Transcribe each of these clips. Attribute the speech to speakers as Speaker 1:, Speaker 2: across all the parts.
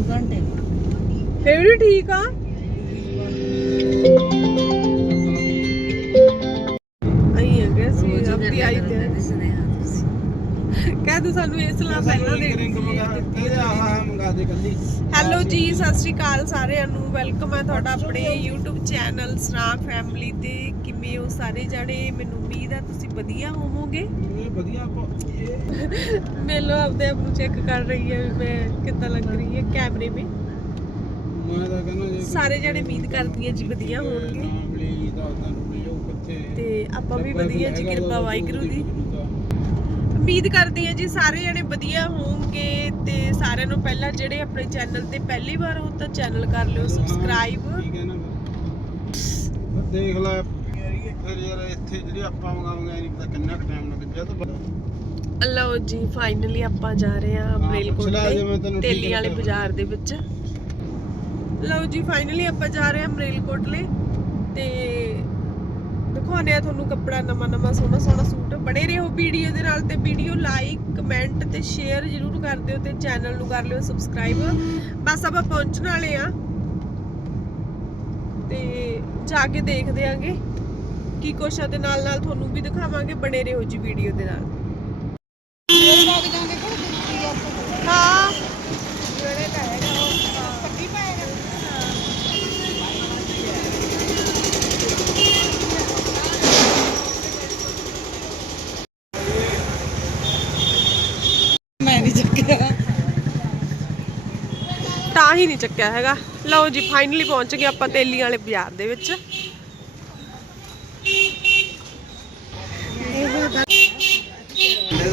Speaker 1: 2 ਘੰਟੇ
Speaker 2: ਫੇਰ ਵੀ ਠੀਕ ਆ? ਆਈ ਕਿ ਸੀ ਆਪਣੀ ਆਈ ਤੇ। ਕਹਿ ਤੂੰ ਸਾਨੂੰ ਇਹ ਸਲਾਹ ਪਹਿਲਾਂ ਦੇ
Speaker 3: ਦੇ
Speaker 2: ਹੈਲੋ ਜੀ ਸਤਿ ਸ਼੍ਰੀ ਅਕਾਲ ਸਾਰਿਆਂ ਨੂੰ। ਵੈਲਕਮ ਹੈ ਤੁਹਾਡਾ ਆਪਣੇ YouTube ਚੈਨਲ ਸਰਾਂ ਫੈਮਿਲੀ ਤੇ ਕਿਵੇਂ ਹੋ ਸਾਰੇ ਜਣੇ? ਮੈਨੂੰ ਉਮੀਦ ਹੈ ਤੁਸੀਂ ਵਧੀਆ ਹੋਵੋਗੇ?
Speaker 3: ਇਹ ਵਧੀਆ ਆਪਾਂ ਇਹ
Speaker 2: ਮੇਲੋ ਆਪਦੇ ਆਪ ਨੂੰ ਚੈੱਕ ਕਰ ਰਹੀ ਹੈ ਵੀ ਮੈਂ ਕਿੱਦਾਂ ਲੱਗ ਰਹੀ ਹੈ ਕੈਮਰੇ 'ਤੇ
Speaker 3: ਮੈਂ ਤਾਂ ਕਹਿੰਦਾ ਜੇ
Speaker 2: ਸਾਰੇ ਜਣੇ ਉਮੀਦ ਕਰਦੀ ਹੈ ਜੀ ਵਧੀਆ ਹੋਣਗੇ।
Speaker 3: ਨਾਮਲੀ ਤਾਂ ਕਿੱਥੇ
Speaker 2: ਆਪਾਂ ਵੀ ਵਧੀਆ ਜੀ ਕਿਰਪਾ ਵਾਹਿਗੁਰੂ ਦੀ। ਉਮੀਦ ਕਰਦੀ ਹਾਂ ਜੀ ਸਾਰੇ ਜਣੇ ਵਧੀਆ ਹੋਣਗੇ ਤੇ ਸਾਰਿਆਂ ਨੂੰ ਪਹਿਲਾਂ ਜਿਹੜੇ ਆਪਣੇ ਚੈਨਲ ਤੇ ਪਹਿਲੀ ਵਾਰ ਹੋ ਤਾਂ ਚੈਨਲ ਕਰ ਲਿਓ ਸਬਸਕ੍ਰਾਈਬ
Speaker 3: ਠੀਕ ਹੈ ਨਾ ਫਿਰ। ਦੇਖ ਲੈ। ਫਿਰ ਯਾਰ ਇੱਥੇ ਜਿਹੜੀ ਆਪਾਂ ਮੰਗਾਵਾਂਗੇ ਨਹੀਂ ਪਤਾ ਕਿੰਨਾ ਕੁ ਟਾਈਮ ਲੱਗ ਜਾ ਤਾਂ
Speaker 2: ਲਓ ਜੀ ਫਾਈਨਲੀ ਆਪਾਂ ਜਾ ਰਹੇ ਹਾਂ
Speaker 3: ਹਾਂ,
Speaker 2: ਅਮਰੇਲਕੋਟ
Speaker 3: ਪੁੱਛ ਲਿਆ ਜੇ ਮੈਂ
Speaker 2: ਤੇ
Speaker 3: ਤੈਨੂੰ ਠੀਕ
Speaker 2: ਤੇਲੀ ਵਾਲੇ
Speaker 3: ਲੱਗਿਆ।
Speaker 2: ਬਾਜ਼ਾਰ ਦੇ ਵਿੱਚ। ਲਓ ਜੀ ਫਾਈਨਲੀ ਆਪਾਂ ਜਾ ਰਹੇ ਹਾਂ ਅਮਰੇਲਕੋਟਲੇ ਤੇ ਦਿਖਾਉਂਦੇ ਆ ਤੁਹਾਨੂੰ ਕੱਪੜਾ ਨਵਾਂ ਨਵਾਂ ਸੋਹਣਾ ਸੋਹਣਾ ਸੂਟ। ਬਣੇ ਰਹੋ ਵੀਡੀਓ ਦੇ ਨਾਲ ਤੇ ਵੀਡੀਓ ਲਾਈਕ ਕਮੈਂਟ ਤੇ ਸ਼ੇਅਰ ਜ਼ਰੂਰ ਕਰ ਦਿਓ ਤੇ ਚੈਨਲ ਨੂੰ ਕਰ ਲਿਓ ਸਬਸਕ੍ਰਾਈਬ ਬਸ ਆਪਾਂ ਪਹੁੰਚਣ ਵਾਲੇ ਆ ਤੇ ਜਾ ਕੇ ਦੇਖਦੇ ਆਂਗੇ। ਕੀ ਕੁਛ ਆ ਤੇ ਨਾਲ ਨਾਲ ਤੁਹਾਨੂੰ ਵੀ ਦਿਖਾਵਾਂਗੇ ਬਣੇ ਰਹੋ ਜੀ ਵੀਡੀਓ ਦੇ ਨਾਲ। ਹਾਂ। ਜਿਹੜੇ ਤਾਂ ਹੈਗਾ ਉਹ ਪੱਕੀ ਪਾਏਗਾ
Speaker 1: ਮੈਂ ਨਹੀਂ ਚੱਕਿਆ।
Speaker 2: ਤਾਂ ਹੀ ਨਹੀਂ ਚੱਕਿਆ ਹੈਗਾ। ਲਓ ਜੀ ਫਾਈਨਲੀ ਪਹੁੰਚ ਗਏ ਆਪਾਂ ਤੇਲੀ ਵਾਲੇ ਬਾਜ਼ਾਰ ਦੇ ਵਿੱਚ।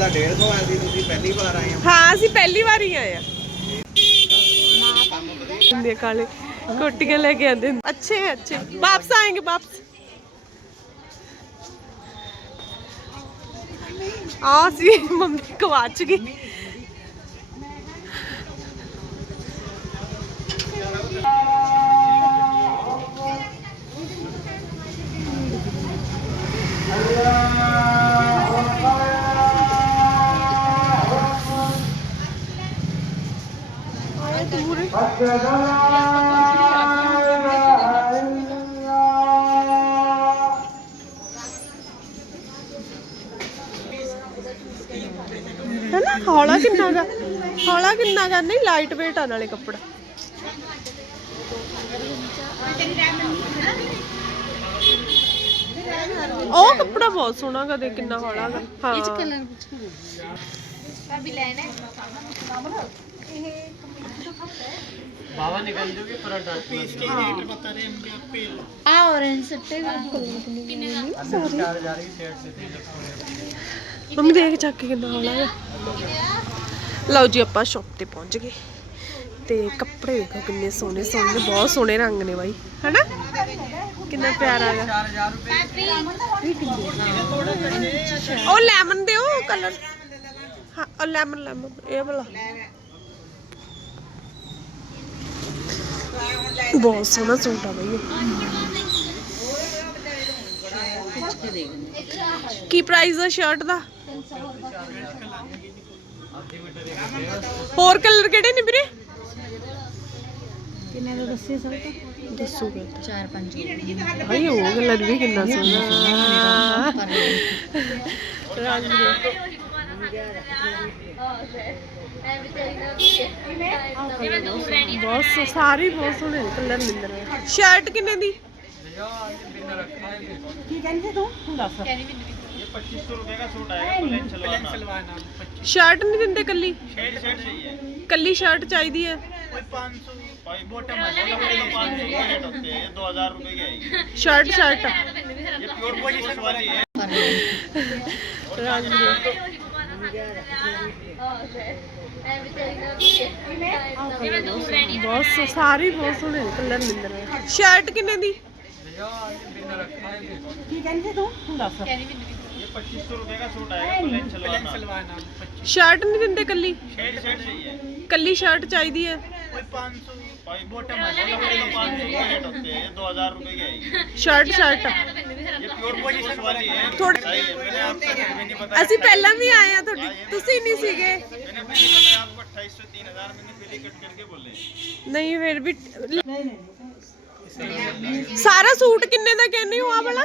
Speaker 3: ਤੁਹਾਡਾ 150 ਆਇਆ ਸੀ, ਤੁਸੀਂ ਪਹਿਲੀ ਵਾਰ ਆਏ ਹੋ।
Speaker 2: ਹਾਂ, ਅਸੀਂ ਪਹਿਲੀ ਵਾਰ ਹੀ ਆਏ ਆ। ਹੁੰਦੇ ਕਾਲੇ ਕੋਟੀਆਂ ਲੈ ਕੇ ਆਂਦੇ ਅੱਛੇ ਹੈ ਅੱਛੇ। ਵਾਪਸ ਆਏਗੇ, ਵਾਪਸ। ਆ ਸੀ, ਮੰਮੀ ਕਵਾਚ ਗਈ। ਹੈ ਨਾ ਹੌਲਾ ਕਿੰਨਾ ਗਾ ਹੌਲਾ ਕਿੰਨਾ ਗਾ ਨਹੀਂ ਲਾਈਟ weight ਆ ਨਾਲੇ ਕੱਪੜਾ। ਉਹ ਕੱਪੜਾ ਬਹੁਤ ਸੋਹਣਾ ਗਾ ਦੇ ਕਿੰਨਾ ਹੌਲਾ ਗਾ। ਹਾਂ।
Speaker 1: ਇਹ ਚ ਕਲਰ ਆ। orange ਸੱਟੇ ਦਾ। ਕਿੰਨੇ
Speaker 2: ਮੰਮੀ ਦੇਖ ਚੱਕ ਕੇ ਕਿੰਨਾ ਹੌਲਾ ਹੈ ਲਓ ਜੀ, ਆਪਾਂ ਸ਼ਾਪ ਤੇ ਪਹੁੰਚ ਗਏ। ਤੇ ਕੱਪੜੇ ਵੇਖੋ ਕਿੰਨੇ ਸੋਹਣੇ ਸੋਹਣੇ, ਬਹੁਤ ਸੋਹਣੇ ਰੰਗ ਨੇ ਬਾਈ। ਹੈਨਾ? ਕਿੰਨਾ ਪਿਆਰਾ ਹੈਗਾ। ਉਹ ਲੈਮਨ ਦਿਓ ਕਲਰ ਹਾਂ, ਉਹ ਲੈਮਨ ਲੈਮਨ ਇਹ ਵਾਲਾ। ਬਹੁਤ ਸੋਹਣਾ ਸੂਟ ਆ ਬਾਈ ਕੀ ਪ੍ਰਾਈਸ ਆ ਸ਼ਰਟ ਦਾ? ਹੋਰ ਕਲਰ ਕਿਹੜੇ ਨੇ ਵੀਰੇ?
Speaker 1: ਕਿੰਨੇ ਦਾ ਦੱਸਿਆ ਸਰ ਤਾਂ?
Speaker 2: ਦੱਸੋਗੇ
Speaker 1: 4 5
Speaker 2: ਭਾਈ ਉਹ ਕਲਰ ਵੀ ਕਿੰਨਾ ਸੋਹਣਾ। ਰੰਗ ਦੇ ਬਹੁਤ ਸਾਰੇ ਬਹੁਤ ਸੋਹਣੇ ਕਲਰ ਮਿਲ ਰਹੇ ਸ਼ਰਟ ਕਿੰਨੇ ਦੀ?
Speaker 1: ਕੀ ਕਹਿੰਦੇ ਤੂੰ? ਦੱਸ।
Speaker 2: ਸ਼ਰਟ ਨਹੀਂ ਦਿੰਦੇ ਕੱਲੀ ਕੱਲੀ ਸ਼ਰਟ ਚਾਹੀਦੀ ਹੈ
Speaker 3: बॉटम है बोला पाँच सौ का रेट होते हैं दो हजार रुपए की आएगी
Speaker 2: ਸ਼ਰਟ ਸ਼ਰਟ
Speaker 3: ये प्योर पोजीशन वाली है
Speaker 2: ਰੰਗ ਦੇ ਬਹੁਤ ਸੋ- ਸਾਰੇ ਹੀ ਬਹੁਤ ਸੋਹਣੇ ਕਲਰ ਮਿਲ ਰਹੇ ਸ਼ਰਟ ਕਿੰਨੇ ਦੀ
Speaker 1: ਕੀ ਕਹਿੰਦੇ ਤੂੰ ਦੱਸ
Speaker 3: ये पच्चीस सौ रुपए का सूट आएगा प्लेन सलवार सलवार
Speaker 2: ਸ਼ਰਟ ਨਹੀਂ ਦਿੰਦੇ ਕੱਲੀ
Speaker 3: शर्ट शर्ट चाहिए
Speaker 2: ਕੱਲੀ ਸ਼ਰਟ ਚਾਹੀਦੀ ਹੈ
Speaker 3: कोई पाँच सौ बॉटम है पाँच सौ के रेट होते हैं दो हजार रुपए की आएगी
Speaker 2: ਸ਼ਰਟ ਸ਼ਰਟ
Speaker 3: ये प्योर पोजीशन वाली है
Speaker 2: थोड़े-
Speaker 3: सही है मैंने आपको भी नहीं बताया
Speaker 2: ਅਸੀਂ ਪਹਿਲਾਂ ਵੀ ਆਏ ਆ ਤੁਹਾਡੀ ਤੁਸੀਂ ਨਹੀਂ ਸੀਗੇ
Speaker 3: मैंने पहले बताया आपको अट्ठाईस सौ तीन हजार मैंने पहले कट करके बोले
Speaker 2: ਨਹੀਂ ਫਿਰ ਵੀ ਸਾਰਾ ਸੂਟ ਕਿੰਨੇ ਦਾ ਕਹਿੰਦੇ ਹੋ ਆ ਵਾਲਾ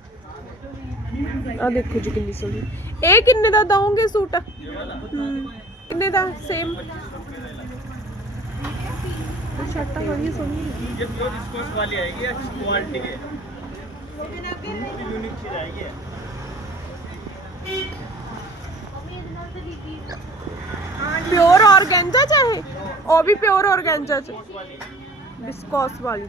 Speaker 2: ਆ ਦੇਖੋ ਜੀ ਕਿੰਨੀ ਸੋਹਣੀ ਇਹ ਕਿੰਨੇ ਦਾ ਦਵੋਗੇ ਸੂਟ ਹਮ, ਕਿੰਨੇ ਦਾ ਸੇਮ ਸ਼ਰਟਾਂ ਬੜੀਆਂ ਸੋਹਣੀਆਂ
Speaker 3: ये प्योर स्कोर्स वाली आएगी अच्छी क्वालिटी के यूनिक चीज आएगी
Speaker 2: ਪਿਓਰ ਆਰਗੈਂਜਾ ਚਾਹੇ ਉਹ ਵੀ ਪਿਓਰ ਆਰਗੈਂਜਾ ਚ ਵਿਸਕੋਸ ਵਾਲੀ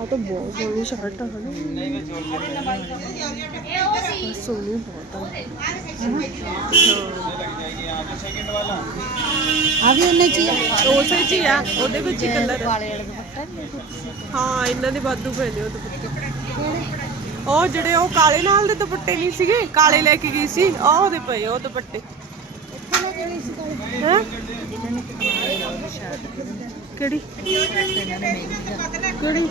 Speaker 2: ਆ ਤਾਂ ਬਹੁਤ ਸੋਹਣੀ ਸ਼ਰਟ ਆ ਹਨਾ। ਸੋਹਣੀ ਬਹੁਤ ਆ।
Speaker 1: ਆ ਵੀ ਉਹਨੇ ਚੀ
Speaker 2: ਉਸੇ ਚ ਹੀ ਉਹਦੇ ਵਿੱਚ ਹੀ ਕਲਰ
Speaker 1: ਵਾਲੇ ਵਾਲੇ ਦੁਪੱਟਾ
Speaker 2: ਹਾਂ ਇਹਨਾਂ ਦੇ ਵਾਧੂ ਪਏ ਨੇ ਉਹ ਦੁਪੱਟੇ। ਉਹ ਜਿਹੜੇ ਉਹ ਕਾਲੇ ਨਾਲ ਦੇ ਦੁਪੱਟੇ ਨਹੀਂ ਸੀਗੇ ਕਾਲੇ ਲੈ ਕੇ ਗਈ ਸੀ ਉਹ ਉਹਦੇ ਪਏ ਉਹ ਦੁਪੱਟੇ। ਇੱਥੇ ਲੈ ਕੇ ਗਈ ਸੀ ਕਾਲੇ। ਹੈ?
Speaker 3: ਕਿਹੜੀ? ਕਿਹੜੀ?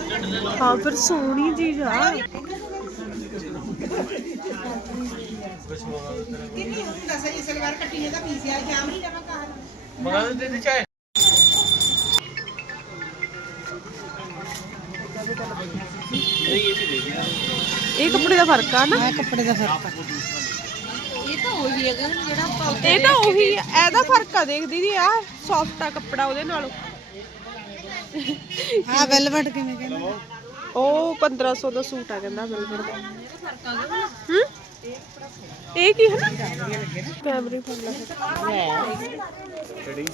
Speaker 3: ਹਾਂ ਪਰ ਸੋਹਣੀ ਜੀ ਯਾਰ ਆ
Speaker 2: ਇਹ ਕੱਪੜੇ ਦਾ ਫ਼ਰਕ ਆ ਨਾ?
Speaker 1: ਇਹ ਕੱਪੜੇ ਦਾ ਫ਼ਰਕ ਇਹ ਤਾਂ ਉਹੀ ਹੈਗਾ ਜਿਹੜਾ
Speaker 2: ਇਹ ਤਾਂ ਉਹੀ ਐ ਦਾ ਫ਼ਰਕ ਆ ਦੇਖਦੀ ਦੀਦੀ ਆ ਸੌਫਟ ਆ ਕੱਪੜਾ ਉਹਦੇ ਨਾਲੋਂ।
Speaker 1: ਹਾਂ ਵੈਲਵਟ ਕਿਵੇਂ ਕਹਿੰਦੇ?
Speaker 2: ਉਹ 1500 ਦਾ ਸੂਟ ਆ ਕਹਿੰਦਾ ਵੈਲਵਟ ਦਾ। ਹੂੰ? ਇਹ ਕੀ ਹੈ ਨਾ? ਕੈਮਰੇ ਫੋਨ ਲਾ। ਕਿਹੜੀ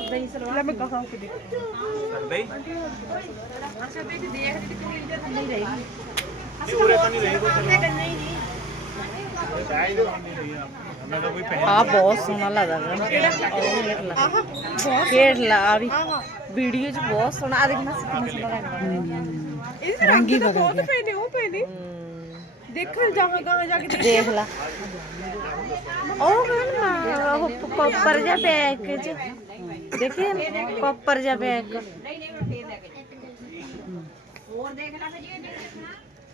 Speaker 2: ਦਹੀਂ ਸਲਵਾਰ ਲੈ ਮੈਂ ਕਹਾਂ ਕਿ ਦੇ
Speaker 3: ਸਰਦਈ ਅੱਛਾ ਬੇਟੀ ਦੇਖ ਦੇ ਕਿੰਨੀ ਇੰਦਰ ਥੱਲੇ ਰਹੇਗੀ ਅਸੀਂ
Speaker 1: ਉਰੇ ਤਾਂ ਨਹੀਂ ਰਹੇਗੀ ਨਹੀਂ ਨਹੀਂ ਲਾ ਆ ਵੀ। ਵੀਡੀਓ 'ਚ ਬਹੁਤ ਸੋਹਣਾ। ਆ ਦੇਖ ਮੈਂ ਕਿੰਨਾ ਸੋਹਣਾ ਲੱਗਦਾ
Speaker 2: ਇਹਦੇ ਰੰਗ ਹੀ ਬਦਲ ਗਿਆ। ਪਏ ਨੇ ਉਹ ਪਏ ਨੇ। ਦੇਖਣ ਜਾਹਾਂ ਗਾਹਾਂ ਜਾ ਕੇ
Speaker 1: ਦੇਖ ਲਾ। ਉਹ ਨਾ ਉਹ ਕੋਪਰ ਜਿਹਾ ਪਿਆ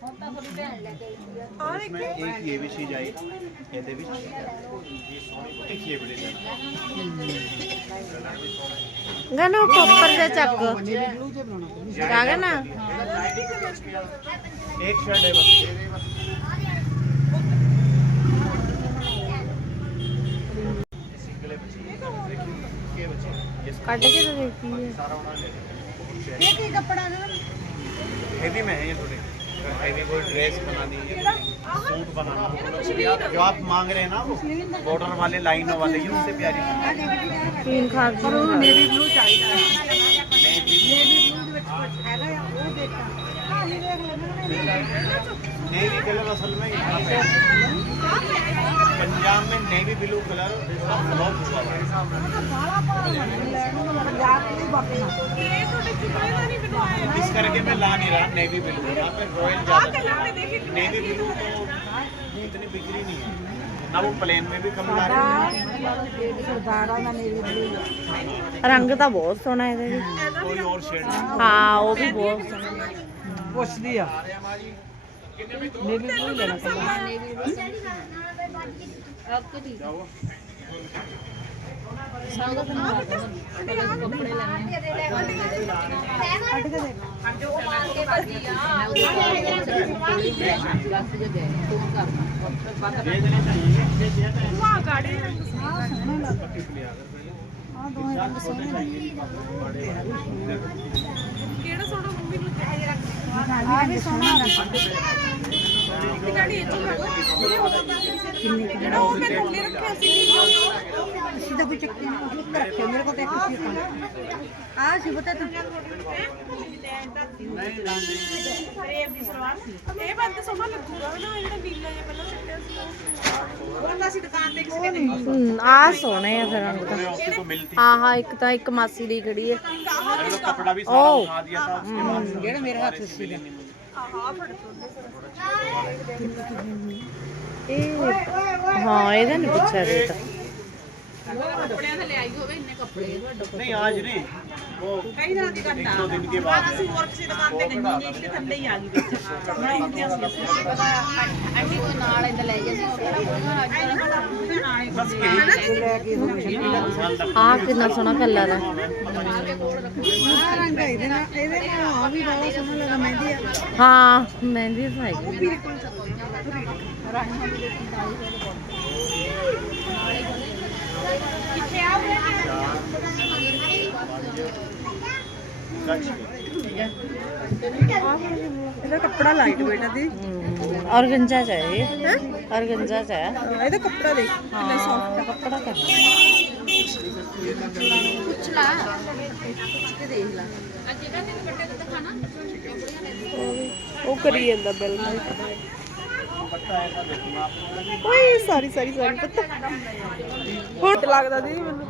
Speaker 1: और इसमें
Speaker 3: एक ये भी चीज़ आई
Speaker 1: भी गनो चक। ना?
Speaker 3: एक शर्ट है बस।
Speaker 1: काट के तो देखती है। कपड़ा ना।
Speaker 3: हेवी में है ये थोड़ी। हैवी कोई ड्रेस बनानी है सूट बनाना है जो आप मांग रहे हैं ना वो बॉर्डर वाले लाइनों वाले ये उससे प्यारी
Speaker 1: तीन खास
Speaker 2: नेवी ब्लू चाहिए
Speaker 3: नेवी कलर असल में यहाँ पे पंजाब में नेवी ब्लू कलर थोड़ा फ्लॉप हुआ हुआ है इस करके मैं ला नहीं रहा नेवी ब्लू यहाँ पे रॉयल ज्यादा नेवी ब्लू तो इतनी बिक्री नहीं है ना वो प्लेन में भी कम ला रहे हैं
Speaker 1: ਰੰਗ ਤਾਂ ਬਹੁਤ ਸੋਹਣਾ ਇਹਦੇ ਵੀ
Speaker 3: कोई और शेड
Speaker 1: ਹਾਂ ਉਹ ਵੀ ਬਹੁਤ ਸੋਹਣਾ
Speaker 3: पुछदी आ
Speaker 2: ਵਾਹ ਗਾੜੀ ਕਿਹੜਾ ਸੋਹਣਾ ਮੰਮੀ ਨੂੰ ਚਾਹੀਦਾ
Speaker 4: ਆ ਵੀ ਸੋਹਣਾ
Speaker 2: ਇਹ ਚੋਂ ਜਿਹੜਾ ਉਹ ਮੈਂ ਰੱਖਿਆ ਸੀ
Speaker 4: ਕਿਸੇ ਦਾ ਕੋਈ ਚੱਕਰ ਨਹੀਂ ਉਸ ਰੱਖਿਆ ਮੇਰੇ ਕੋਲ ਤਾਂ ਇੱਕ ਸੀ ਆ ਸੀ ਬਤਾ ਤੂੰ
Speaker 2: ਇਹ ਬੰਦ ਸੋਹਣਾ ਲੱਗੂਗਾ ਨਾ ਜਿਹੜਾ ਨੀਲਾ ਜਿਹਾ ਪਹਿਲਾਂ ਸਿੱਟਿਆ ਸੀ ਉਹ ਅਸੀਂ ਦੁਕਾਨ ਤੇ ਕਿਸੇ ਨੇ
Speaker 1: ਹਮ, ਆਹ ਸੋਹਣੇ ਆ ਫਿਰ ਰੰਗ ਤਾਂ
Speaker 3: उसकी तो मिलती
Speaker 1: ਹਾਂ ਹਾਂ ਇੱਕ ਤਾਂ ਇੱਕ ਮਾਸੀ ਦੀ ਖੜੀ ਹੈ
Speaker 3: मैंने तो कपड़ा भी सारा उठा दिया था उसके बाद
Speaker 4: ਜਿਹੜਾ ਮੇਰੇ ਹੱਥ ਸੀ
Speaker 1: ਇਹ ਹਾਂ ਇਹਦਾ ਨਹੀਂ ਪੁੱਛਿਆ ਰੇਟ
Speaker 3: नहीं आज नहीं वो एक दो दिन के बाद है।
Speaker 2: ਹੋਰ ਕਿਸੇ ਦੁਕਾਨ ਤੇ ਗਈਆਂ ਜੀ ਇੱਥੇ ਥੱਲੇ ਹੀ ਆ ਗਈ
Speaker 3: बस यही
Speaker 1: ਆਹ ਕਿੰਨਾ ਸੋਹਣਾ ਕਲਰ ਹੈ
Speaker 4: ਆ ਰੰਗ ਹੈ ਇਹਦੇ ਨਾਲ ਇਹਦੇ ਨਾਲ ਆ ਵੀ ਬੜਾ ਸੋਹਣਾ ਲੱਗਾ ਮਹਿੰਦੀ ਆ
Speaker 1: ਹਾਂ ਮਹਿੰਦੀ ਤਾਂ ਹੈਗੀ
Speaker 2: ਇਹਦਾ ਕੱਪੜਾ ਲਾਈਟ ਵੇਟ ਹੈ ਦੀ।
Speaker 1: ਔਰਗੰਜਾ ਚ ਹੈ ਇਹ। ਔਰਗੰਜਾ ਚ ਹੈ
Speaker 2: ਇਹਦਾ ਕੱਪੜਾ ਦੇਖ ਕਿੰਨਾ ਸੌਫਟ
Speaker 1: ਹਾਂ ਕੱਪੜਾ ਕਰ।
Speaker 2: ਉਹ ਕਰੀ ਜਾਂਦਾ ਬਿਲ ਓਏ ਸਾਰੀ ਸਾਰੀ ਸਾਰੀ ਪਤਾ। ਹੁਣ ਲੱਗਦਾ ਦੀਦੀ ਮੈਨੂੰ।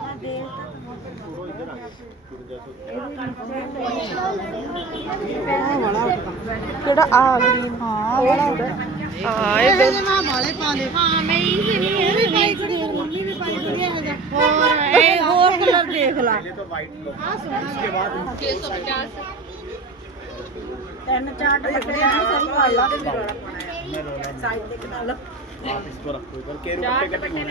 Speaker 2: ਕਿਹੜਾ ਆ ਗਈ
Speaker 4: ਹਾਂ ਵਾਲਾ
Speaker 2: ਆ ਇਹ ਦੇ
Speaker 4: ਮਾਂ ਵਾਲੇ ਪਾਲੇ ਹਾਂ ਮੈਂ ਇਹ ਵੀ ਪਾਈ ਕੁੜੀ ਮੰਮੀ ਵੀ ਪਾਈ ਕੁੜੀ ਹੈ
Speaker 1: ਹੋਰ ਇਹ ਹੋਰ ਕਲਰ ਦੇਖ ਲਾ।
Speaker 3: ਇਹ ਤਾਂ ਵਾਈਟ ਲੋ ਹਾਂ ਸੋਹਣਾ ਇਸਕੇ ਬਾਅਦ 650
Speaker 1: ਤਿੰਨ ਚਾਰ ਟੱਕਰੇ ਆ ਸਹੀ ਗੱਲ ਆ
Speaker 3: आप इसको रखो इधर के रुपए कटेंगे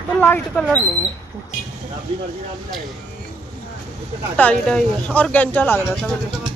Speaker 2: तो लाइट कलर नहीं है
Speaker 3: आपकी मर्जी ना आप लगाएगा
Speaker 2: टाइट है ये और गंजा लग रहा था मुझे